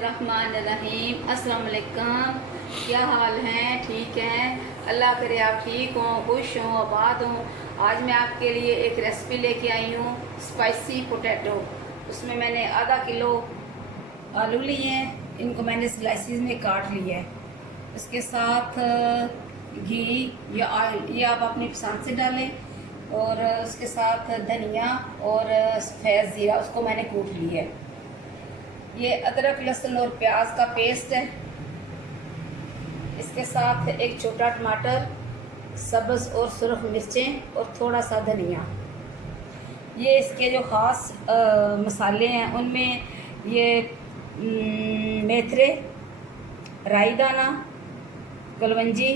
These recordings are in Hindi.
बिस्मिल्लाहिर्रहमानिर्रहीम। अस्सलाम वालेकुम। क्या हाल हैं? ठीक हैं? अल्लाह करे आप ठीक हों, खुश हों, आबाद हों। आज मैं आपके लिए एक रेसिपी लेके आई हूँ, स्पाइसी पोटैटो। उसमें मैंने आधा किलो आलू लिए हैं, इनको मैंने स्लाइसिस में काट लिया है। इसके साथ घी या ऑयल, ये आप अपनी पसंद से डालें। और उसके साथ धनिया और सफ़ेद ज़ीरा, उसको मैंने कूट लिया है। ये अदरक लहसुन और प्याज का पेस्ट है। इसके साथ एक छोटा टमाटर, सब्ज़ और सुरख मिर्चें और थोड़ा सा धनिया। ये इसके जो ख़ास मसाले हैं उनमें ये मेथरे, राई दाना, कलवंजी,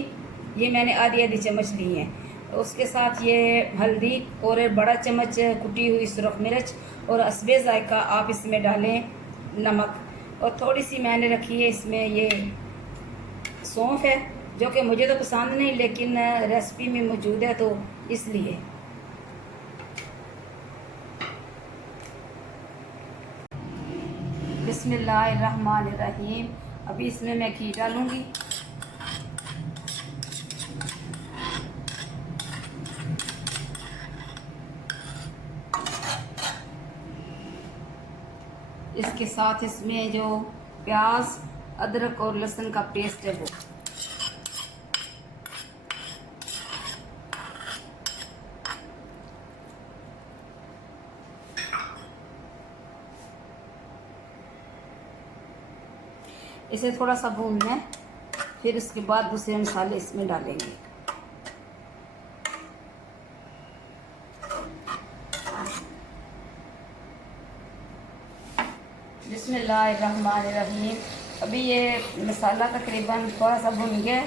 ये मैंने आधी आधी चम्मच ली हैं। उसके साथ ये हल्दी और एक बड़ा चम्मच कुटी हुई सुरख मिर्च और हस्बे ज़ायका आप इसमें डालें नमक। और थोड़ी सी मैंने रखी है इसमें ये सौंफ है, जो कि मुझे तो पसंद नहीं लेकिन रेसिपी में मौजूद है तो इसलिए। बिस्मिल्लाहिर्रहमानिर्रहीम। अभी इसमें मैं घी डालूँगी। इसके साथ इसमें जो प्याज, अदरक और लहसुन का पेस्ट है वो। इसे थोड़ा सा भूनना है, फिर उसके बाद दूसरे मसाले इसमें डालेंगे। बिस्मिल्लाहिर्रहमानिर्रहीम। अभी ये मसाला तकरीबन थोड़ा सा भुन गया,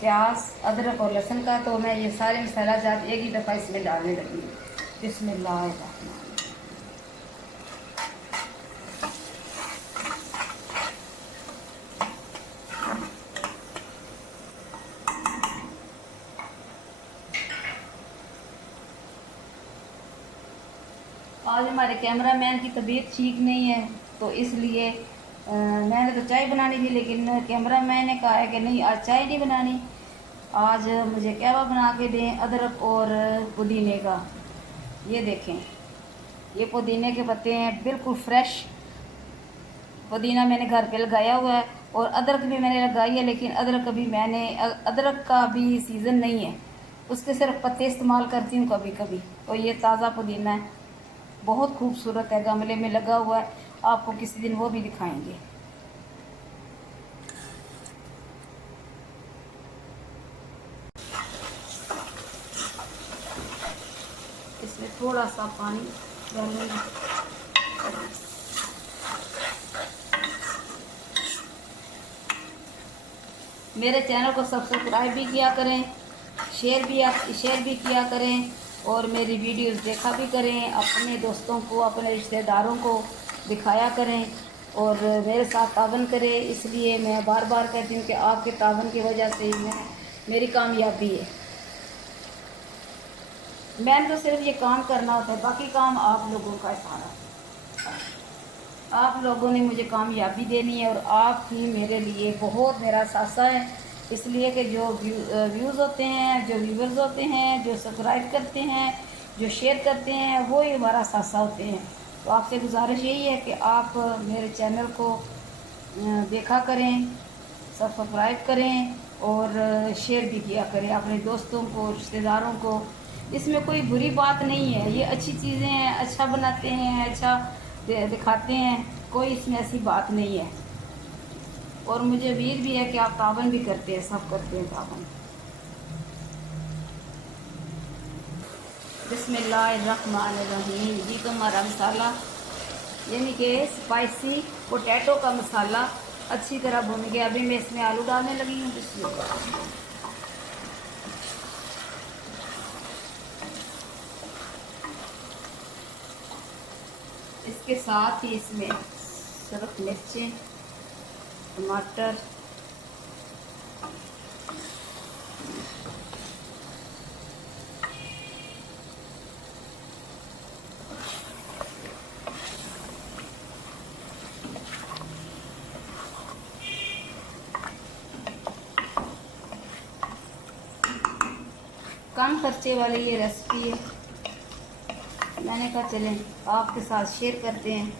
प्याज, अदरक और लहसुन का, तो मैं ये सारे मसाला जात एक ही दफ़ा इसमें डालने लगी। बिस्मिल्लाहिर्रहमानिर्रहीम। आज हमारे कैमरामैन की तबीयत ठीक नहीं है, तो इसलिए मैंने तो चाय बनानी थी, लेकिन कैमरामैन ने कहा है कि नहीं, आज चाय नहीं बनानी, आज मुझे कहवा बना के दें अदरक और पुदीने का। ये देखें, ये पुदीने के पत्ते हैं, बिल्कुल फ्रेश पुदीना मैंने घर पे लगाया हुआ है। और अदरक भी मैंने लगाई है, लेकिन अदरक का अभी सीज़न नहीं है, उसके सिर्फ पत्ते इस्तेमाल करती हूँ कभी कभी। तो ये ताज़ा पुदीना है, बहुत खूबसूरत है, गमले में लगा हुआ है। आपको किसी दिन वो भी दिखाएंगे। इसमें थोड़ा सा पानी डालेंगे। मेरे चैनल को सब्सक्राइब भी किया करें, शेयर भी किया करें और मेरी वीडियोस देखा भी करें। अपने दोस्तों को, अपने रिश्तेदारों को दिखाया करें और मेरे साथ तावन करें। इसलिए मैं बार बार कहती हूँ कि आपके तावन की वजह से ही मेरी कामयाबी है। मैंने तो सिर्फ ये काम करना होता है, बाकी काम आप लोगों का सारा। आप लोगों ने मुझे कामयाबी देनी है और आप ही मेरे लिए बहुत मेरा सासा है। इसलिए कि जो व्यूज़ होते हैं, जो व्यूवर्स होते हैं, जो सब्सक्राइब करते हैं, जो शेयर करते हैं, वो ही हमारा सासा होते हैं। तो आपसे गुजारिश यही है कि आप मेरे चैनल को देखा करें, सब्सक्राइब करें और शेयर भी किया करें अपने दोस्तों को, रिश्तेदारों को। इसमें कोई बुरी बात नहीं है, ये अच्छी चीज़ें हैं, अच्छा बनाते हैं, अच्छा दिखाते हैं, कोई इसमें ऐसी बात नहीं है। और मुझे उम्मीद भी है कि आप तावन भी करते हैं, सब करते हैं तावन। बिस्मिल्लाहिर्रहमानिर्रहीम। जी, तो हमारा मसाला यानी कि स्पाइसी पोटैटो का मसाला अच्छी तरह भून गया। अभी मैं इसमें आलू डालने लगी हूँ। इसके साथ ही इसमें सुरख मिर्चें, टमाटर, कम खर्चे वाली ये रेसिपी है। मैंने कहा चलें आपके साथ शेयर करते हैं।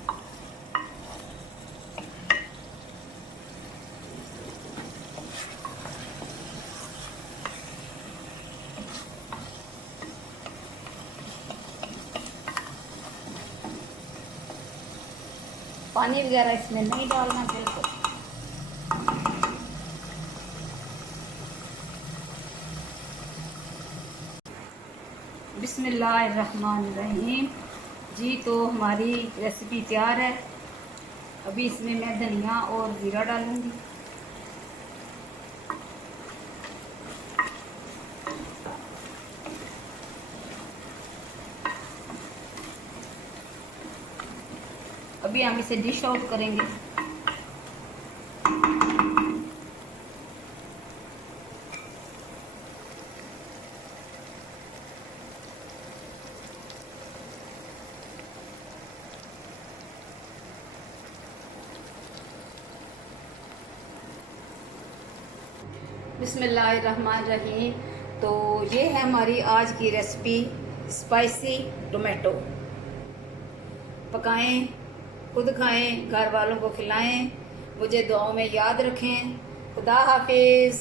पानी वगैरह इसमें नहीं डालना बिल्कुल। बिस्मिल्लाहिर्रहमानिर्रहीम जी। तो हमारी रेसिपी तैयार है। अभी इसमें मैं धनिया और ज़ीरा डालूंगी। अभी हम इसे डिश आउट करेंगे। बिस्मिल्लाहिर्रहमानिर्रहीम। तो ये है हमारी आज की रेसिपी स्पाइसी टोमेटो। पकाएं, खुद खाएं, घर वालों को खिलाएं, मुझे दुआओं में याद रखें। खुदा हाफिज़।